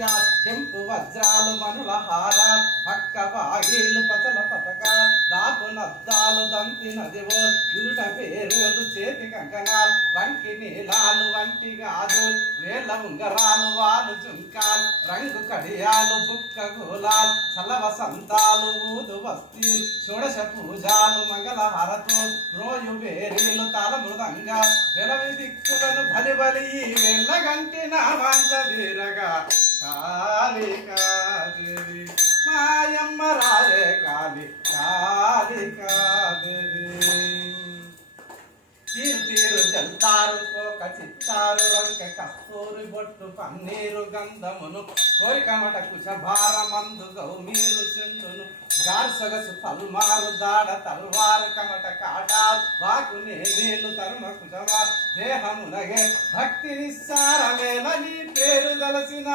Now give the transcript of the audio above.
ముత్యాలు కెంపు వజ్రాలు మనుల హారాలు పక్క బాగీలు పచల పతకాలు రాపు నద్దాలు దంతి నదివో ఇరుట పేరు చేతి కంకణాలు వంటి నీలాలు వంటి గాదు వేల ఉంగరాలు వాలు జుంకాలు రంగు కడియాలు బుక్క గోలాలు చలవ సంతాలు ఊదు వస్తీలు షోడశ పూజాలు మంగళ హారతులు రోయు వేరీలు తాల మృదంగా వెలవి దిక్కులను బలి బలి వెళ్ళగంటినా కాళికాదేవి మాయమ్మ రాజే కాలి కాళికాదేవి తీరు తీరు జల్తారు కోక చిత్తారు రవిక కస్తూరి బొట్టు పన్నీరు గంధమును కోరికమట కుశభార మందు గౌమీరు సింధును గారు సొగసు పల్మారు దాడ తల్వారు కమట కాటా వాకు నేలు తరుమ కుశవా దేహమునగే భక్తి నిస్సారమేల నీ పేరు దలసిన